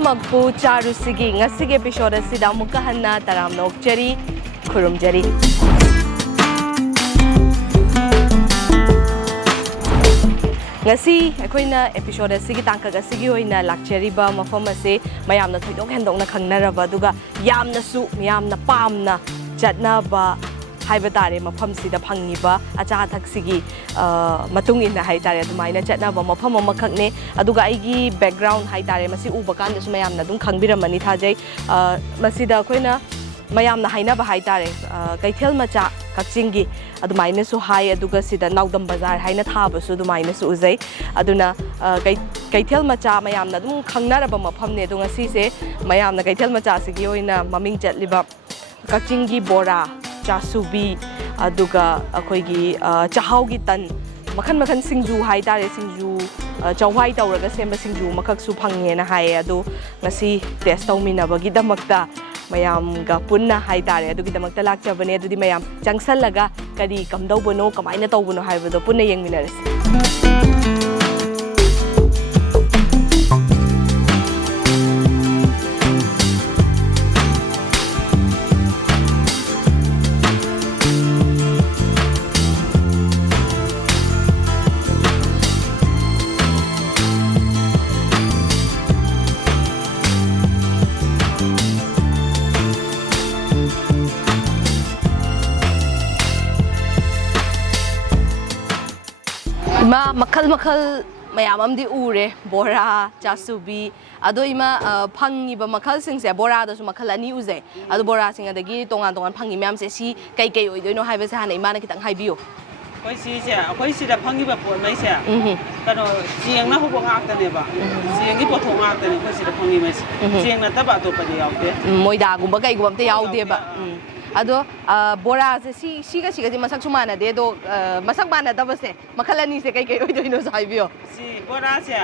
Punamakpu Charushi ngasige episode asida amuka hanna taramna okjari khurumjari. Ngasi akoina episode asigi tangka asigi hoina lakchariba mafam ase mayamna thoidok hendokna khangnaraba aduga yamnasu miyamna pamna chatnaba haiba tare mafam sida phangiba acha thaksigi matung inna hai tare adumaina chatnaba mafam amakhakne aduga aigi background hai tare masi uba kan su mayamna dum khangbiramani thajai masida akoina mayamna hainaba hai tare kaithel macha Kakching gi adumaina su hai aduga sida naudam bazar haina thaba su adumaina su uzai aduna kaithel macha mayamna dum khangnaraba mafam ne dunga si se mayamna kaithel macha sigi oina maming chatliba Kakching gi Bora Chasubi aduga akoigi chahau gi tan makhan singju hai tare singju chawhai tawraga semba singju makhak su phangye na hai adu ngasi test tawminaba gi damakta mayam ga punna hai tare adu gi damakta lakchabane adu di mayam changsallaga kari kamdaubono kamaina tawbono haibodo punna yengminarasi ima makal mayam amdi ure Bora Chasubi ado ima phangiba makal singse Bora da su makal ani uze ado Bora singa dagi tongan phangi mayam se si kai oidoino haiba se hana imana kitang haibiyo koi si se koi si da phangiba pot mai se kano siang na hubo ngaktane ba siang gi pothong ngaktane koi si da phangi mai siang na taba to pa de yaude moida gumba kai gumam te yaude ba ado Bora se siga masak sumana de do masak mana da base makalani se kai oidoino saibiyo si Bora se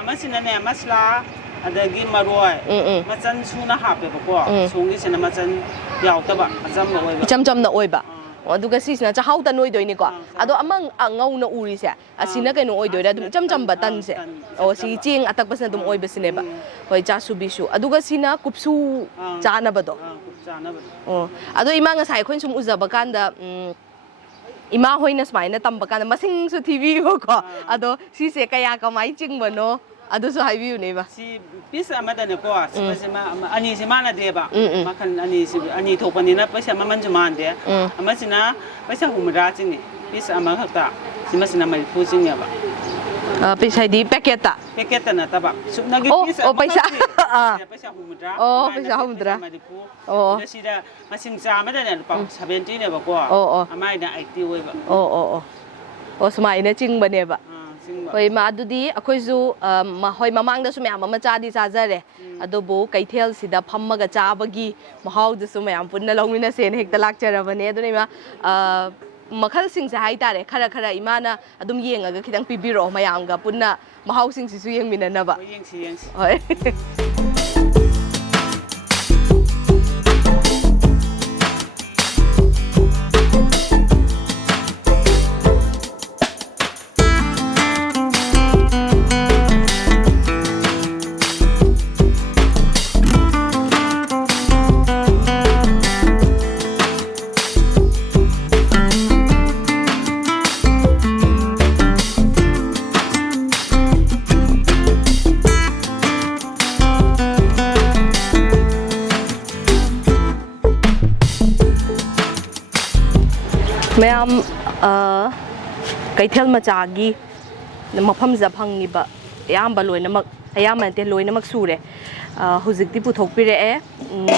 amasina ne masla adagi maroi machan suna hape ba ko sungi se na machan yautaba ajam na oiba cham na oiba aduga sisna chahau ta noidoini ko ado amang angau na uri se asina kaino oidoira dum cham batan se o si ching atak basna dum oiba sine ba hoi Chasubi su aduga sina kupsu chana ba do oh ado ima nga sai khon sum uzaba kanda ima hoina smaina tamba kanda masing su tv ko ado si se kaya kamai chingbano ado su haibiu ne ba si pisa amada ne ko si ma ani si mana de ba makan ani thopani na paisa maman juman de amasina paisa humra ching ni pisa amakhata si masina Manipur ching ya ba pisa di packet na taba subnagi pisa paisa paisa humra paisa humra sida masing sa amada ne pa 70 ne ba ko amai na 80 oi ba sumai na ching ba ne ba hoi ma adudi akoisu hoi mamangda su mayam ama chadi chajare adobo kaithel sida phammaga chabagi mahau da su mayam punna longmina sen hekta lakcharabane aduni ma makhal sing sa hai tare khara imana adum yengaga khidang pibiro mayamga punna mahau sing sisu yengmina na ba yengsi hoi mayam kaithel machagi mafam za phangiba yamba loinamak ayamante loinamak sure hujikti puthokpire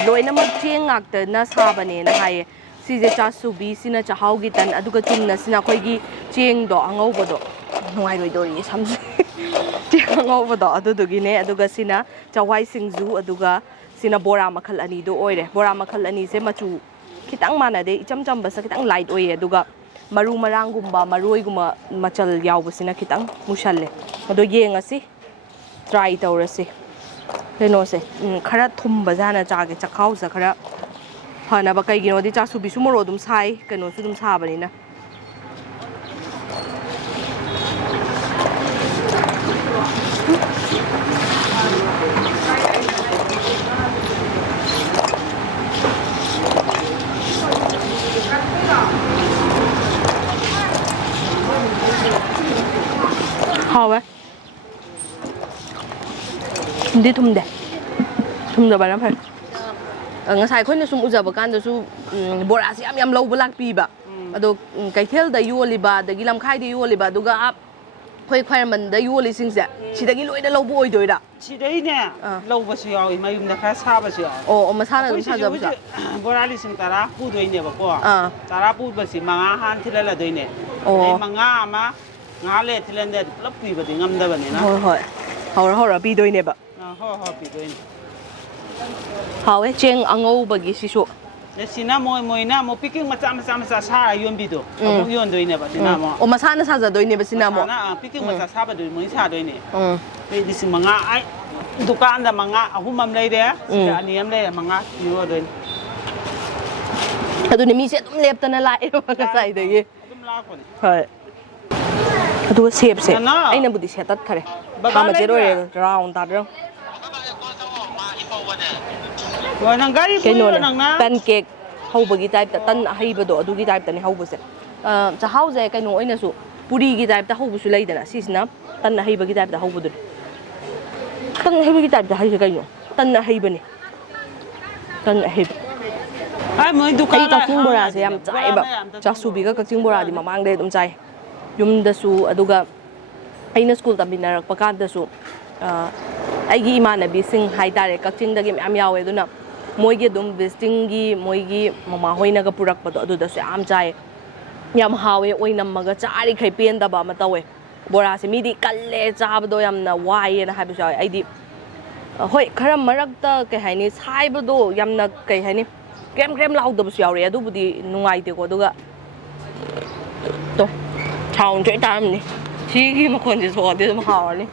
loinamak chengakta na sabane na haye sije Chasubi sina chahau gi tan aduga chumna sina khoigi cheng do angau bodo ngai roi dori samse cheng angau bodo adudugi ne aduga sina chawai singju aduga sina Bora makhal ani do oire Bora makhal ani se machu kitang mana de icham basa kitang light oye aduga maru marangumba maroiguma machal yaubasina kitang musalle ado yengasi try tawrasi keno se khara thum bazana chage chakhau sa khara phana ba kai gino di Chasubi su moro dum sai keno su dum sabani na 하왜? 근데 톰데. 톰다 바람 할. Ngasai khoi na sum ujaba kan da su bora si yam lo bulak pi ba ado kaithel da yoliba da gilam khai da yoliba duga ap khoi khwai man da yoli sing se sidagi loi da lo bu oi doira sidai ne lo ba su yawi mayum da kha sa ba su yawi o masana dum sa jab sa bora li sing tara pu doi ne ba ko tara pu ba si manga han thilala doi ne manga ma nga le thilan de lap pi ba de ngam da ba ne na hoi hora pi doi ne ba ho pi doi ne hawe cheng angau bagi sisu sina moi na mo picking macha sa yon bi do mo yon doi ne ba sina mo o masana sa za doi ne ba sina mo na picking macha sa ba doi mo sa doi ne pe di sing manga ai dukan da manga ahumam lai de sida aniam lai manga yo doi adu ni mi se dum lep tana lai ro ka sai de gi dum la ko hai adu sep se ai na budi se tat khare ka ma je ro round ta ro pancake hauba gi type ta tan haiba do adu gi type ta ni hauba se cha hau je kai no oina su puri gi type ta hauba su lei dana sisna tan haiba gi type ta hauba du tan haiba gi type ta hai kai no tan haiba ni tan haiba ai moi dukan ai Kakching Bora se yam chai ba cha su bi ga Kakching Bora di mamang de dum chai yum da su aduga aina school ta binarak pakan da su aigi imanabi sing haitare Kakching da gi am yawe duna moigi dum visiting gi moigi mama hoina ga purak pado adu da su am chai yam hawe oina maga chari khai pen da ba ma tawe bora se mi di kalle chabdo yam na wai na habi sai aidi hoi khara marak ta kai haini saibado yam na kai haini krem lau da su yaure adu budi nungai te ko duga to chaung choi tam ni chi gi ma kon ji so de ma hawa ni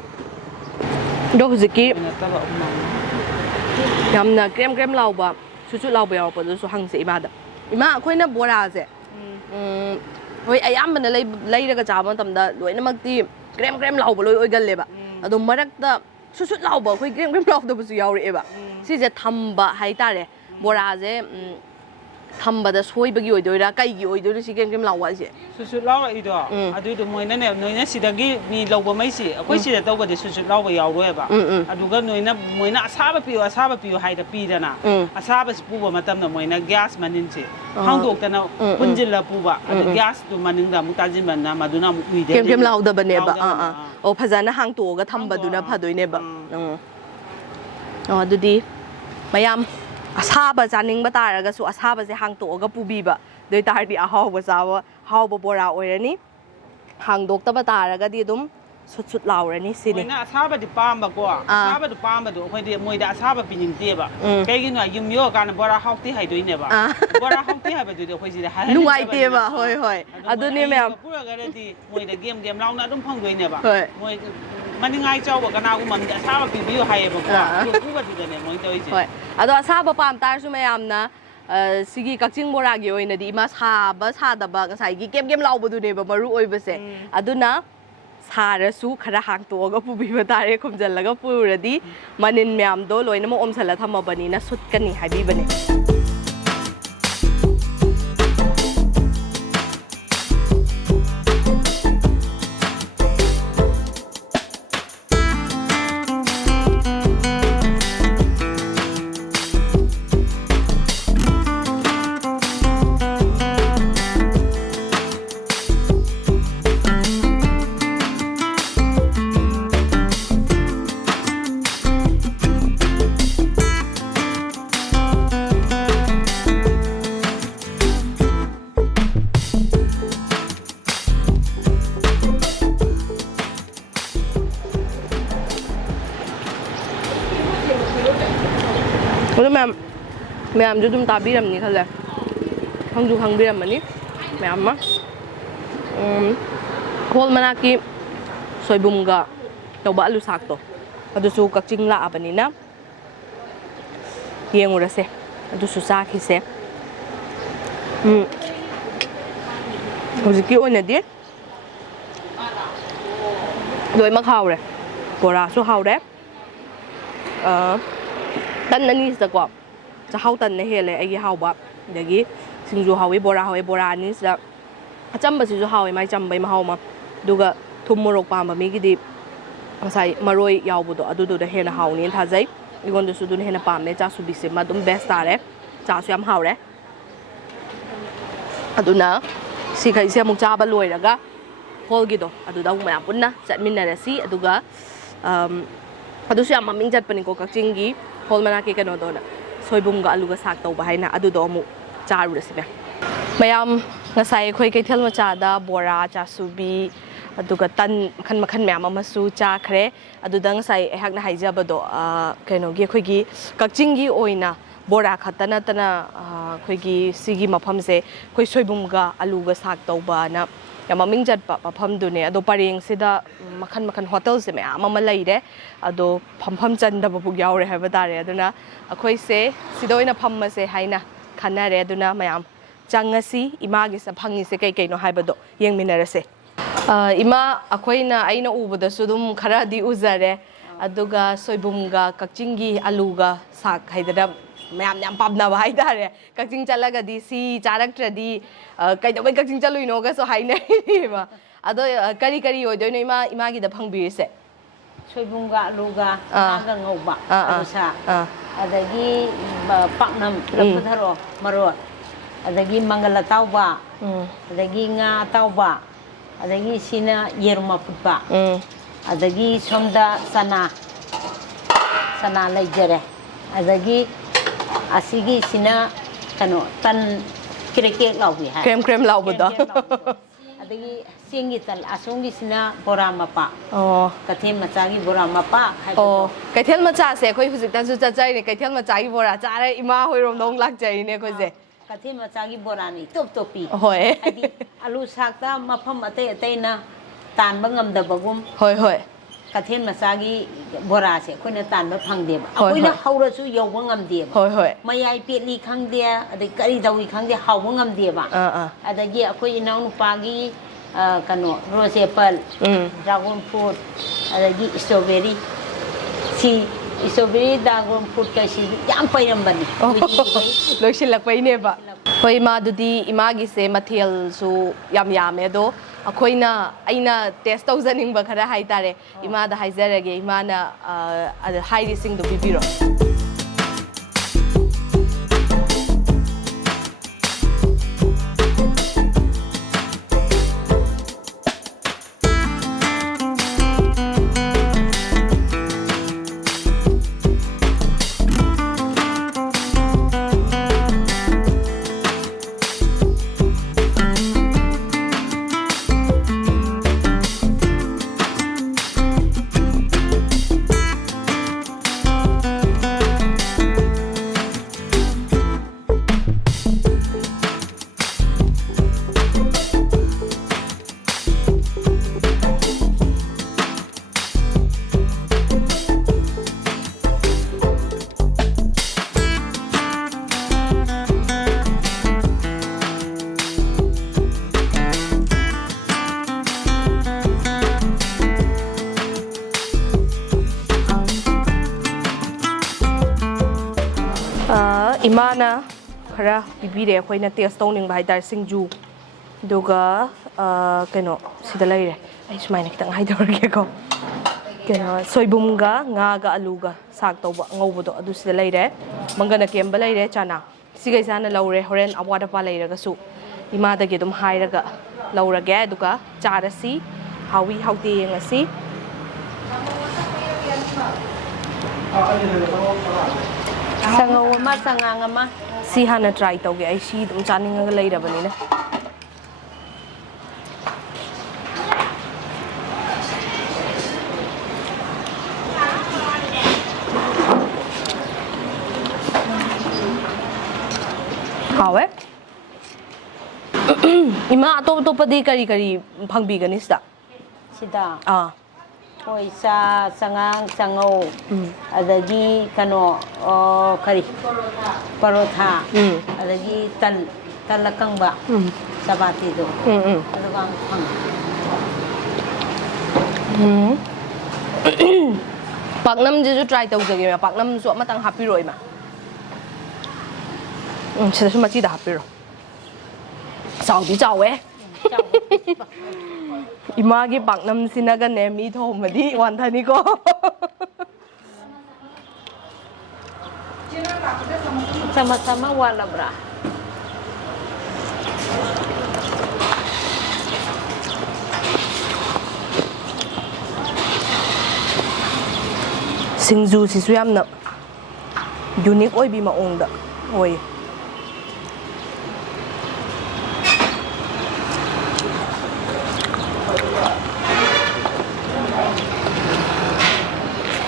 do huziki yamna krem lau ba su lau ba yaw pa su hang se ima da ima khoi na bora se hoi ayam ban lei ra ga cha ba tam da loi na mak ti krem lau ba loi oi gal le ba ado marak da su lau ba khoi krem lau da bu su yaw re ba si je thamba hai ta re bora je thamba da soi ba gi oi doi ra kai gi oi doi si krem lau wa se su lau ra i do adu do moi na ne noi na sidagi mi lau ba mai si akoi si da tau ba de su lau ba yaw ro ba adu ga noi na asaba pi hai da pi da na asaba si pu ba matam na moi na gas manin si hang dok ta na punjil la pu ba adu gas tu maning da mu ta jin ban na ma du na mu ui de krem lau da ba ne ba o phajana hang to ga thamba du na phadoi ne ba adu di mayam asaba janing ba taraga su asaba se hang to ga pubi ba doi tar di ahau ba zawa hau ba bora oirani hang dok ta ba taraga di dum sut laurani sini na asaba di pam ba ko asaba du pam ba do khoi di moi da asaba pining te ba kai gi no yum yo ka na bora hau ti hai doi ne ba bora hau ti hai ba do khoi si da hai nuai te ba hoi adu ni me pura ga di moi da game lau na dum phang doi ne ba moi maningai chau ba kana umam da asaba pi bi hai ba ko ku ba di ne moi toi si hoi ado asaba pam tar su me yamna sigi Kakching Bora gi oina di ma saba da ba ngasai gi game lau ba du ne ba maru oi ba se aduna sarasu khara hang to ga pubi ba tare khumjal laga puradi manin myam do loina mo omsala thama bani na sut kani habi bane Ủa mẹ cho chúng ta biết làm gì thôi là không biết làm gì mẹ mà hol manaki soybumga tawba alu sakto adu su Kakching la abani na yengura se adu su sa khi se hojiki oina di doi mak hau re bora su hau re tan ani sa kwa cha hau tan ne hele ai hau ba dagi singju hawi bora ni sa achamba si ju hawi mai chambai ma hau ma duga ꯊꯨꯝ ꯃꯣꯔꯣꯛ ꯄꯥꯝꯕ ꯃꯤꯒꯤꯗꯤ ꯉꯁꯥꯏ ꯃꯔꯣꯏ ꯌꯥꯎꯕꯗꯣ ꯑꯗꯨꯗꯨꯗ ꯍꯦꯟꯅ ꯍꯥꯎꯅꯤꯅ ꯊꯥꯖꯩ ꯑꯩꯉꯣꯟꯗꯁꯨ ꯑꯗꯨꯅ ꯍꯦꯟꯅ ꯄꯥꯝꯃꯦ ꯆꯥꯁꯨꯕꯤꯁꯦ ꯃꯥ ꯑꯗꯨꯝ ꯕꯦꯁ ꯇꯥꯔꯦ ꯆꯥꯁꯨ ꯌꯥꯝ ꯍꯥꯎꯔꯦ ꯑꯗꯨꯅ ꯁꯤꯈꯩꯁꯦ ꯑꯃꯨꯛ ꯆꯥꯕ ꯂꯣꯏꯔꯒ ꯍꯣꯜꯒꯤꯗꯣ ꯑꯗꯨꯗ ꯑꯃꯨꯛ ꯃꯌꯥꯝ ꯄꯨꯟꯅ ꯆꯠꯃꯤꯟꯅꯔꯁꯤ ꯑꯗꯨꯒ ꯑꯗꯨꯁꯨ ꯌꯥꯝ ꯃꯃꯤꯡ ꯆꯠꯄꯅꯤꯀꯣ ꯀꯛꯆꯤꯡꯒꯤ ꯍꯣꯜ ꯃꯅꯥꯛꯀꯤ ꯀꯩꯅꯣꯗꯣꯅ ꯁꯣꯏꯕꯨꯝꯒ ꯑꯂꯨꯒ ꯁꯥꯛ ꯇꯧꯕ ꯍꯥꯏꯅ ꯑꯗꯨꯗꯣ ꯑꯃꯨꯛ ꯆꯥꯔꯨꯔꯁꯤ ꯃꯌꯥꯝ ꯉꯁꯥꯏ ꯑꯩꯈꯣꯏ ꯀꯩꯊꯦꯜ ꯃꯆꯥꯗ ꯕꯣꯔꯥ ꯆꯥꯁꯨꯕꯤ ꯑꯗꯨꯒ ꯇꯟ ꯃꯈꯟ ꯃꯈꯟ ꯃꯌꯥꯝ ꯑꯃꯁꯨ ꯆꯥꯈ꯭ꯔꯦ ꯑꯗꯨꯗ ꯉꯁꯥꯏ ꯑꯩꯍꯥꯛꯅ ꯍꯥꯏꯖꯕꯗꯣ ꯀꯩꯅꯣꯒꯤ ꯑꯩꯈꯣꯏꯒꯤ ꯀꯛꯆꯤꯡꯒꯤ ꯑꯣꯏꯅ ꯕꯣꯔꯥ ꯈꯛꯇ ꯅꯠꯇꯅ ꯑꯩꯈꯣꯏꯒꯤ ꯁꯤꯒꯤ ꯃꯐꯝꯁꯦ ꯑꯩꯈꯣꯏ ꯁꯣꯏꯕꯨꯝꯒ ꯑꯂꯨꯒ ꯁꯥꯛ ꯇꯧꯕꯅ ꯌꯥꯝ ꯃꯃꯤꯡ ꯆꯠꯄ ꯃꯐꯝꯗꯨꯅꯦ ꯑꯗꯣ ꯄꯔꯦꯡꯁꯤꯗ ꯃꯈꯟ ꯃꯈꯟ ꯍꯣꯇꯦꯜꯁꯦ ꯃꯌꯥꯝ ꯑꯃ ꯂꯩꯔꯦ ꯑꯗꯣ ꯐꯝꯐꯝ ꯆꯟꯗꯕꯐꯥꯎ ꯌꯥꯎꯔꯦ ꯍꯥꯏꯕ ꯇꯥꯔꯦ ꯑꯗꯨꯅ ꯑꯩꯈꯣꯏꯁꯦ ꯁꯤꯗ ꯑꯣꯏꯅ ꯐꯝꯃꯁꯦ ꯍꯥꯏꯅ ꯈꯟꯅꯔꯦ ꯑꯗꯨꯅ ꯃꯌꯥꯝ ꯆꯪꯉꯁꯤ ꯏꯃꯥꯒꯤꯁꯤꯗ ꯐꯪꯉꯤꯁꯦ ꯀꯩ ꯀꯩꯅꯣ ꯍꯥꯏꯕꯗꯣ ꯌꯦꯡꯃꯤꯟꯅꯔꯁꯦ ꯏꯃꯥ ꯑꯩꯅ ꯎꯕꯗꯁꯨ ꯑꯗꯨꯝ ꯈꯔꯗꯤ ꯎꯖꯔꯦ ꯑꯗꯨꯒ ꯁꯣꯏꯕꯨꯝꯒ ꯀꯛꯆꯤꯡꯒꯤ ꯑꯂꯨꯒ ꯁꯥꯛ ꯍꯥꯏꯗꯅ ꯃꯌꯥꯝ ꯌꯥꯝ ꯄꯥꯝꯅꯕ ꯍꯥꯏꯇꯥꯔꯦ ꯀꯛꯆꯤꯡ ꯆꯠꯂꯒꯗꯤ ꯁꯤ ꯆꯥꯔꯛꯇ꯭ꯔꯗꯤ ꯀꯩꯗꯧꯕꯩ ꯀꯛꯆꯤꯡ ꯆꯠꯂꯨꯏꯅꯣꯒꯁꯨ ꯍꯥꯏꯅꯔꯤꯕ ꯑꯗꯣ ꯀꯔꯤ ꯀꯔꯤ ꯑꯣꯏꯗꯣꯏꯅꯣ ꯏꯃꯥꯒꯤꯗ ꯐꯪꯕꯤꯔꯤꯁꯦ ꯁꯣꯏꯕꯨꯝꯒ ꯑꯂꯨꯒ ꯉꯥꯒ ꯉꯧꯕ ꯑꯂꯨꯁꯥ ꯑꯗꯒꯤ ꯄꯥꯛꯅꯝ ꯂꯐꯨ ꯊꯔꯣ ꯃꯔꯣꯏ ꯑꯗꯒꯤ ꯃꯪꯒꯜ ꯑꯇꯥꯎꯕ ꯑꯗꯒꯤ ꯉꯥ ꯑꯇꯥꯎꯕ ꯑꯗꯒꯤ ꯁꯤꯅ ꯌꯦꯔꯨꯝ ꯑꯐꯨꯠꯄ ꯑꯗꯒꯤ ꯁꯣꯝꯗ ꯆꯅꯥ ꯂꯩꯖꯔꯦ ꯑꯗꯒꯤ ꯑꯁꯤꯒꯤꯁꯤꯅ ꯀꯩꯅꯣ ꯇꯟ ꯀ꯭ꯔꯦꯛ ꯂꯥꯎꯕꯤ ꯍꯥꯏ ꯀ꯭ꯔꯦꯝ ꯂꯥꯎꯕꯗꯣ ꯑꯗꯒꯤ ꯆꯦꯡꯒꯤ ꯇꯟ ꯑꯁꯣꯝꯒꯤꯁꯤꯅ ꯕꯣꯔꯥ ꯃꯄꯥ ꯀꯩꯊꯦꯜ ꯃꯆꯥꯒꯤ ꯕꯣꯔꯥ ꯃꯄꯥ ꯍꯥꯏꯕꯗꯣ ꯀꯩꯊꯦꯜ ꯃꯆꯥꯁꯦ ꯑꯩꯈꯣꯏ ꯍꯧꯖꯤꯛꯇꯁꯨ ꯆꯠꯆꯔꯤꯅꯦ ꯀꯩꯊꯦꯜ ꯃꯆꯥꯒꯤ ꯕꯣꯔꯥ ꯆꯥꯔ ꯏꯃꯥ ꯍꯣꯏꯔꯣꯝꯗ ꯑꯃꯨꯛ ꯂꯥꯛꯆꯔꯤꯅꯦ ꯑꯩꯈꯣꯏꯁꯦ ꯀꯩꯊꯦꯜ ꯃꯆꯥꯒꯤ ꯕꯣꯔꯥꯅꯤ ꯇꯣꯞ ꯇꯣꯞꯄꯤ ꯍꯣꯏ ꯍꯥꯏꯗꯤ ꯑꯂꯨ ꯁꯥꯛꯇ ꯃꯐꯝ ꯑꯇꯩ ꯑꯇꯩꯅ ꯇꯥꯟꯕ ꯉꯝꯗꯕꯒꯨꯝ ꯍꯣꯏ ꯀꯩꯊꯦꯜ ꯃꯆꯥꯒꯤ ꯕꯣꯔꯥꯁꯦ ꯑꯩꯈꯣꯏꯅ ꯇꯥꯟꯕ ꯐꯪꯗꯦꯕ ꯑꯩꯈꯣꯏꯅ ꯍꯧꯔꯁꯨ ꯌꯧꯕ ꯉꯝꯗꯦꯕ ꯃꯌꯥꯏ ꯄꯦꯠꯂꯤ ꯈꯪꯗꯦ ꯑꯗꯩ ꯀꯔꯤ ꯇꯧꯏ ꯈꯪꯗꯦ ꯍꯥꯎꯕ ꯉꯝꯗꯦꯕ ꯑꯗꯒꯤ ꯑꯩꯈꯣꯏ ꯏꯅꯥꯎꯅꯨꯄꯥꯒꯤ ꯀꯩꯅꯣ ꯔꯣꯁ ꯑꯦꯄꯜ ꯗ꯭ꯔꯥꯒꯣꯟ ꯐ꯭ꯔꯨꯠ ꯑꯗꯒꯤ ꯏꯁꯇ꯭ꯔꯣꯕꯦꯔꯤ ꯁꯤ ꯏꯁꯇ꯭ꯔꯣꯕꯦꯔꯤ ꯗ꯭ꯔꯥꯒꯣꯟ ꯐ꯭ꯔꯨꯠ ꯀꯩꯁꯤꯗꯤ ꯌꯥꯝ ꯄꯩꯔꯝꯕꯅꯤ ꯂꯣꯏꯁꯤꯜꯂꯛꯄꯩꯅꯦꯕ ꯍꯣꯏ ꯏꯃꯥꯗꯨꯗꯤ ꯏꯃꯥꯒꯤꯁꯦ ꯃꯊꯦꯜꯁꯨ ꯌꯥꯝ ꯌꯥꯝꯃꯦ ꯑꯗꯣ ꯑꯩꯅ ꯇꯦꯁ ꯇꯧꯖꯅꯤꯡꯕ ꯈꯔ ꯍꯥꯏꯇꯥꯔꯦ ꯏꯃꯥꯗ ꯍꯥꯏꯖꯔꯒꯦ ꯏꯃꯥꯅ ꯍꯥꯏꯔꯤꯁꯤꯡꯗꯣ ꯄꯤꯕꯤꯔꯣ ꯏꯃꯥꯅ ꯈꯔ ꯄꯤꯕꯤꯔꯦ ꯑꯩꯈꯣꯏꯅ ꯇꯦꯁ ꯇꯧꯅꯤꯡꯕ ꯍꯥꯏꯇꯥꯔꯦ ꯁꯤꯡꯖꯨ ꯑꯗꯨꯒ ꯀꯩꯅꯣ ꯁꯤꯗ ꯂꯩꯔꯦ ꯑꯩ ꯁꯨꯃꯥꯏꯅ ꯈꯤꯇꯪ ꯍꯥꯏꯗꯧꯔꯒꯦꯀꯣ ꯀꯩꯅꯣ ꯁꯣꯏꯕꯨꯝꯒ ꯉꯥꯒ ꯑꯂꯨꯒ ꯁꯥꯛ ꯇꯧꯕ ꯉꯧꯕꯗꯣ ꯑꯗꯨ ꯁꯤꯗ ꯂꯩꯔꯦ ꯃꯪꯒꯟ ꯑꯀꯦꯝꯕ ꯂꯩꯔꯦ ꯆꯅꯥ ꯁꯤꯈꯩꯁꯦ ꯍꯥꯟꯅ ꯂꯧꯔꯦ ꯍꯣꯔꯦꯟ ꯑꯋꯥꯠ ꯑꯄꯥ ꯂꯩꯔꯒꯁꯨ ꯏꯃꯥꯗꯒꯤ ꯑꯗꯨꯝ ꯍꯥꯏꯔꯒ ꯂꯧꯔꯒꯦ ꯑꯗꯨꯒ ꯆꯥꯔꯁꯤ ꯍꯥꯎꯋꯤ ꯍꯥꯎꯇꯦ ꯌꯦꯡꯉꯁꯤ ꯁꯪꯉꯧ ꯑꯃ ꯆꯉꯥꯡ ꯑꯃ ꯁꯤ ꯍꯥꯟꯅ ꯇ꯭ꯔꯥꯏ ꯇꯧꯒꯦ ꯑꯩ ꯁꯤ ꯑꯗꯨꯝ ꯆꯥꯅꯤꯡꯉꯒ ꯂꯩꯔꯕꯅꯤꯅ 하왜? 이마 또또빠디 까리 방비가니 시다. 시다. 아. 호이사 쌍앙 쌍오. 아다기 카노 카리. 파로타. 아다기 talakangba. Sabatido. Talagang 박남 지주 try tawjage 박남 su amatang hapiroi ma. 진짜 좀 맛있다 하필. 找比找哎。 이마기 박남 지나가 내미 도움이 완타니고. Sama-sama wala bra. 싱주시수 얌나 유닉 오이비 마옹다. 오이.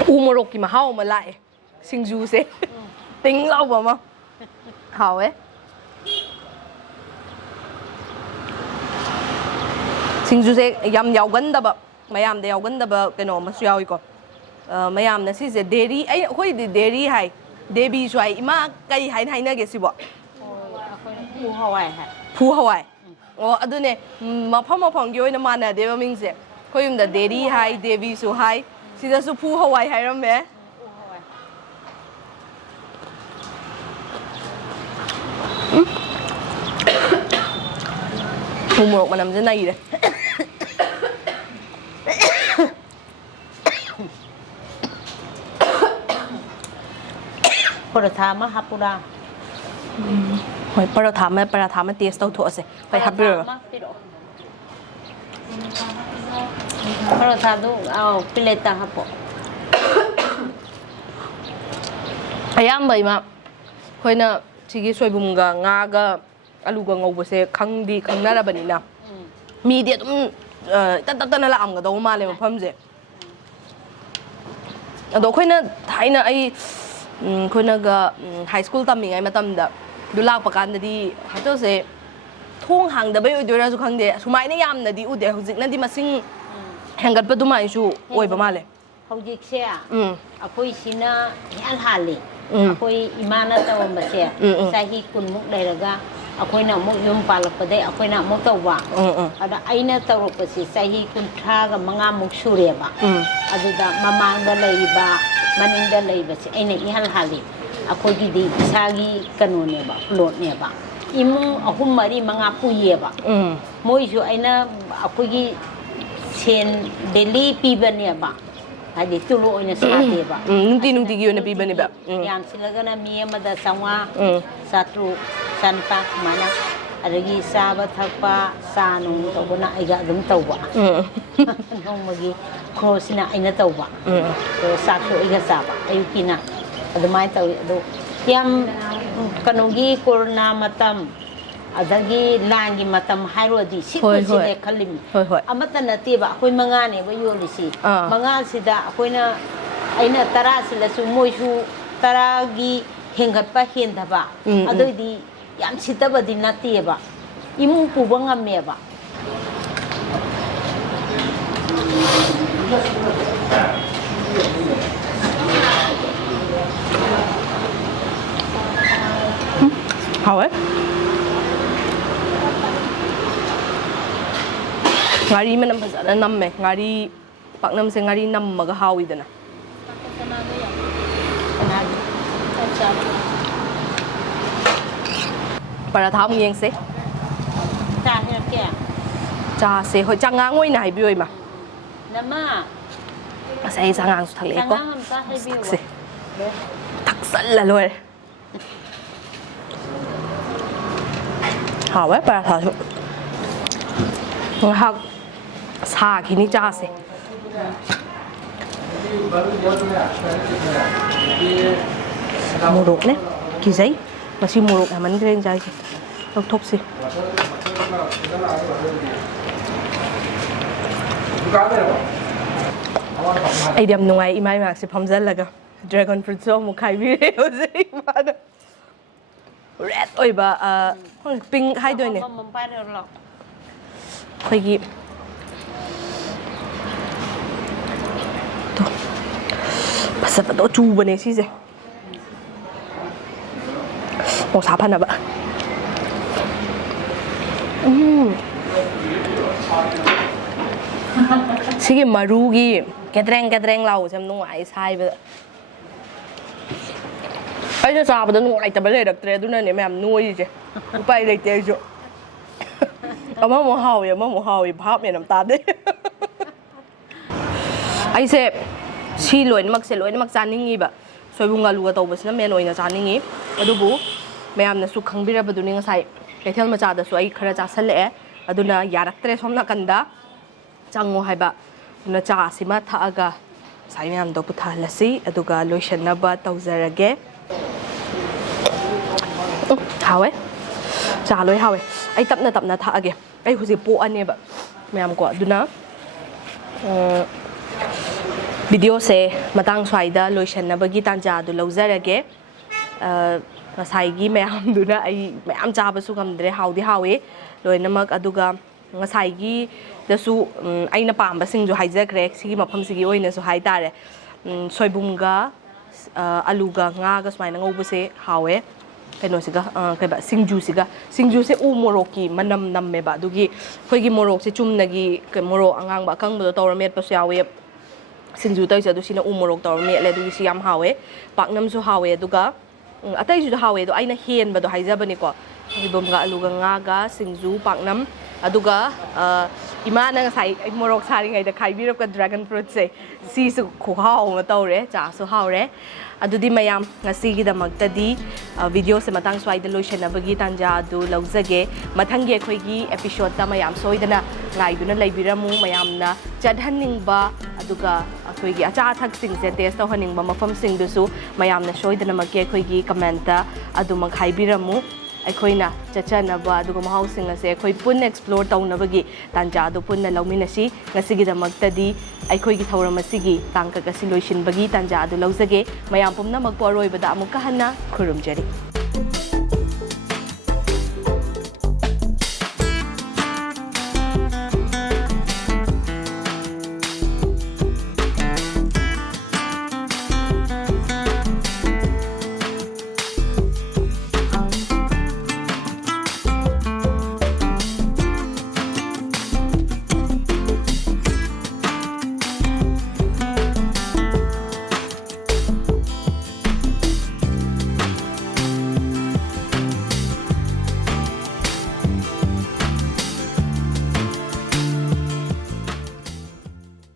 우모로기 mà hao mà lại sinh du sẽ tính lâu vào mà hao ấy sinh du sẽ yam giàu gần đó bợ mày yam để giàu gần đó bợ cái nó mà suy yếu có mày yam là sẽ dairy ấy khôi đi dairy hay dairy xoay mà cái hay nữa cái gì bợ Phu Hawaii hả? Phu Hawaii đó này mà phong cái nó mà nè để mà mình sẽ khôi dùng là dairy hay dairy số hay Sida su Phu Hawaii hay lắm mẹ. Hùng một mà nằm trên này đấy. Paratha hapura. Hồi paratha mà taste tao thua sẽ phải hấp bữa. Paratha tu pileta hapo. Ayam mà hồi nè chỉ cái xoay bùm gà ngà gà alu gà ngầu bữa sẽ khăng đi khăng nara bani na. Mi dia cũng tất là làm cái đâu mà lên một phẩm gì. Đó khôi nè thấy nè ai khôi nè cái high school tầm mình ai mà tầm đóดูลากประกันดีเขาจะเสียท่วงห่างแต่ไปอยู่ด้วยเราสุขังเดียสมัยนี้ยามน่ะดีอุดเดียเขาจิกนั่นที่มาซิ่งแห่งกันประตูมาอยู่โอ้ยประมาณเลยเขาจิกเสียคุยชินะยันหาลีคุยอิมานะตะวันมาเสียใส่ฮีคุณมุกได้ละก็คุยน่ะมุกยมปาลปะเดะคุยน่ะมุกตะวะadaไอ้น่ะตะรุปสิใส่ฮีคุณท่ากับมังงามุกชูเรียบะada da mamang daเลยบะmaning daเลยบะสิไอ้เนี่ยยันหาลีAku di sagi kanune ba, plot ne ba. Imong aku mari mangapu ye ba. Moi ju aina aku gi sen Delhi piban ne ba. Hadi tulo ina sate ba. Nunti gi ona piban ne ba. Yang silaga na miye mada sangwa satu sanpa mana. Adagi saba thakpa sanu to bona aiga dum taw ba. Nong magi cross na aina taw ba. So satu aiga saba ayukina. Adamai tahu itu yang kanugi korna matam adagi langi matam hairu di siku sini kalim amatan nanti ba aku mengani ba yolisi mengal sida aku na aina tara sila sumoi su taragi hinggat pa hinda ba ado di yang sita ba di nanti ba imu pubang amme ba Hảo ấy. Ngari mà năm phải năm mày, ngari bạc năm sẽ ngari năm mà cái hao gì đó nè. Para tháo nghiêng xí. Cha thế kia. Cha xí hồi cha ngang ngôi này bươi mà. Nama. Sẽ cha ngang thằng lẽ có. Xí. Thật sẵn là luôn. Hảo ấy bà thảo học xa khi ní cha sẽ mù rụt nè kỳ giấy mà xin mù rụt là mình lên chơi đâu thúc xí ai điểm nung ai imai mà sẽ phom dân là cơ dragon fruit so một khai video gì mà red oi ba pink hai đôi này khơi gì pasal pada cuba ni sih mau siapa nak ba sige marugi kedreng lau xem nung ai sai ba ai cho sao mà nó ngoại tập cái này đặc biệt tôi nên mẹ nuôi gì chứ bay đây chơi chứ ꯑꯃꯃꯨꯛ ꯍꯥꯎꯋꯤ ꯑꯃꯃꯨꯛ ꯍꯥꯎꯋꯤ ꯚꯥꯞ ꯃꯦꯟ ꯑꯃ ꯇꯥꯗꯦ ꯑꯩꯁꯦ ꯁꯤ ꯂꯣꯏꯅꯃꯛ ꯆꯥꯅꯤꯡꯉꯤꯕ ꯁꯣꯏꯕꯨꯝ ꯑꯂꯨꯒ ꯇꯧꯕꯁꯤꯅ ꯃꯦꯟ ꯑꯣꯏꯅ ꯆꯥꯅꯤꯡꯉꯤ ꯑꯗꯨꯕꯨ ꯃꯌꯥꯝꯅꯁꯨ ꯈꯪꯕꯤꯔꯕꯗꯨꯅꯤ ꯉꯁꯥꯏ ꯀꯩꯊꯦꯜ ꯃꯆꯥꯗꯁꯨ ꯑꯩ ꯈꯔ ꯆꯥꯁꯜꯂꯛꯑꯦ ꯑꯗꯨꯅ ꯌꯥꯔꯛꯇ꯭ꯔꯦ ꯁꯣꯝ ꯅꯥꯀꯟꯗ ꯆꯪꯉꯣ ꯍꯥꯏꯕ ꯑꯗꯨꯅ ꯆꯥꯁꯤꯃ ꯊꯛꯑꯒ ꯉꯁꯥꯏ ꯃꯌꯥꯝꯗꯣ ꯄꯨꯊꯍꯜꯂꯁꯤ ꯑꯗꯨꯒ ꯂꯣꯏꯁꯟꯅꯕ ꯇꯧꯖꯔꯒꯦ ꯍꯥꯎꯋꯦ ꯆꯥ ꯂꯣꯏ ꯍꯥꯎꯋꯦ ꯑꯩ ꯇꯞꯅ ꯇꯞꯅ ꯊꯛꯑꯒꯦ ꯑꯩ ꯍꯧꯖꯤꯛ ꯄꯣꯛꯑꯅꯦꯕ ꯃꯌꯥꯝꯀꯣ ꯑꯗꯨꯅ ꯚꯤꯗꯤꯑꯣꯁꯦ ꯃꯇꯥꯡ ꯁ꯭ꯋꯥꯏꯗ ꯂꯣꯏꯁꯟꯅꯕꯒꯤ ꯇꯥꯟꯖꯥꯗꯨ ꯂꯧꯖꯔꯒꯦ ꯉꯁꯥꯏꯒꯤ ꯃꯌꯥꯝꯗꯨꯅ ꯑꯩ ꯃꯌꯥꯝ ꯆꯥꯕꯁꯨ ꯉꯝꯗ꯭ꯔꯦ ꯍꯥꯎꯗꯤ ꯍꯥꯎꯋꯤ ꯂꯣꯏꯅꯃꯛ ꯑꯗꯨꯒ ꯉꯁꯥꯏꯒꯤꯗꯁꯨ ꯑꯩꯅ ꯄꯥꯝꯕꯁꯤꯡꯁꯨ ꯍꯥꯏꯖꯈ꯭ꯔꯦ ꯁꯤꯒꯤ ꯃꯐꯝꯁꯤꯒꯤ ꯑꯣꯏꯅꯁꯨ ꯍꯥꯏꯇꯥꯔꯦ ꯁꯣꯏꯕꯨꯝꯒ ꯑꯂꯨꯒ ꯉꯥꯒ ꯁꯨꯃꯥꯏꯅ ꯉꯧꯕꯁꯦ ꯍꯥꯎꯋꯦ ꯀꯩꯅꯣꯁꯤꯒ ꯁꯤꯡꯖꯨꯁꯦ ꯎ ꯃꯣꯔꯣꯛꯀꯤ ꯃꯅꯝ ꯅꯝꯃꯦꯕ ꯑꯗꯨꯒꯤ ꯑꯩꯈꯣꯏꯒꯤ ꯃꯣꯔꯣꯛꯁꯦ ꯆꯨꯝꯅꯒꯤ ꯃꯣꯔꯣꯛ ꯑꯉꯥꯡꯕ ꯑꯀꯪꯕꯗꯣ ꯇꯧꯔ ꯃꯦꯠꯄꯁꯨ ꯌꯥꯎꯋꯦ ꯁꯤꯡꯖꯨ ꯇꯧꯔꯤꯁꯦ ꯑꯗꯨ ꯁꯤꯅ ꯎ ꯃꯣꯔꯣꯛ ꯇꯧꯔ ꯃꯦꯠꯂꯦ ꯑꯗꯨꯒꯤ ꯁꯤ ꯌꯥꯝ ꯍꯥꯎꯋꯦ ꯄꯥꯛꯅꯝꯁꯨ ꯍꯥꯎꯋꯦ ꯑꯗꯨꯒ ꯑꯇꯩꯁꯨ ꯍꯥꯎꯋꯦ ꯑꯗꯣ ꯑꯩꯅ ꯍꯦꯟꯕꯗꯣ ꯍꯥꯏꯖꯕꯅꯤꯀꯣ ꯁꯣꯏꯕꯨꯝꯒ ꯑꯂꯨꯒ ꯉꯥꯒ ꯁꯤꯡꯖꯨ ꯄꯥꯛꯅꯝ ꯑꯗꯨꯒ ꯏꯃꯥꯅ ꯉꯁꯥꯏ ꯑꯩ ꯃꯣꯔꯣꯛ ꯁꯥꯔꯤꯉꯩꯗ ꯈꯥꯏꯕꯤꯔꯛꯄ ꯗ꯭ꯔꯥꯒꯟ ꯐ꯭ꯔꯨꯠꯁꯦ ꯁꯤꯁꯨ ꯈꯨꯍꯥꯎ ꯑꯃ ꯇꯧꯔꯦ ꯆꯥꯁꯨ ꯍꯥꯎꯔꯦ ꯑꯗꯨꯗꯤ ꯃꯌꯥꯝ ꯉꯁꯤꯒꯤꯗꯃꯛꯇꯗꯤ ꯚꯤꯗꯤꯑꯣꯁꯦ ꯃꯇꯥꯡ ꯁ꯭ꯋꯥꯏꯗ ꯂꯣꯏꯁꯟꯅꯕꯒꯤ ꯇꯥꯟꯖꯥ ꯑꯗꯨ ꯂꯧꯖꯒꯦ ꯃꯊꯪꯒꯤ ꯑꯩꯈꯣꯏꯒꯤ ꯑꯦꯄꯤꯁꯣꯗꯇ ꯃꯌꯥꯝ ꯁꯣꯏꯗꯅ ꯉꯥꯏꯗꯨꯅ ꯂꯩꯕꯤꯔꯝꯃꯨ ꯃꯌꯥꯝꯅ ꯆꯠꯍꯟꯅꯤꯡꯕ ꯑꯗꯨꯒ ꯑꯩꯈꯣꯏꯒꯤ ꯑꯆꯥ ꯑꯊꯛꯁꯤꯡꯁꯦ ꯇꯦꯁ ꯇꯧꯍꯟꯅꯤꯡꯕ ꯃꯐꯝꯁꯤꯡꯗꯨꯁꯨ ꯃꯌꯥꯝꯅ ꯁꯣꯏꯗꯅꯃꯛꯀꯤ ꯑꯩꯈꯣꯏꯒꯤ ꯀꯃꯦꯟꯇ ꯑꯗꯨꯃꯛ ꯍꯥꯏꯕꯤꯔꯝꯃꯨ ꯑꯩꯈꯣꯏꯅ ꯆꯠꯆꯅꯕ ꯑꯗꯨꯒ ꯃꯍꯥꯎꯁꯤꯡ ꯑꯁꯦ ꯑꯩꯈꯣꯏ ꯄꯨꯟꯅ ꯑꯦꯛꯁꯄ꯭ꯂꯣꯔ ꯇꯧꯅꯕꯒꯤ ꯇꯥꯟꯖꯥ ꯑꯗꯨ ꯄꯨꯟꯅ ꯂꯧꯃꯤꯟꯅꯁꯤ ꯉꯁꯤꯒꯤꯗꯃꯛꯇꯗꯤ ꯑꯩꯈꯣꯏꯒꯤ ꯊꯧꯔꯝ ꯑꯁꯤꯒꯤ ꯇꯥꯡꯀꯛ ꯑꯁꯤ ꯂꯣꯏꯁꯤꯟꯕꯒꯤ ꯇꯥꯟꯖꯥ ꯑꯗꯨ ꯂꯧꯖꯒꯦ ꯃꯌꯥꯝ ꯄꯨꯝꯅꯃꯛꯄꯨ ꯑꯔꯣꯏꯕꯗ ꯑꯃꯨꯛꯀ ꯍꯟꯅ ꯈꯨꯔꯨꯝꯖꯔꯤ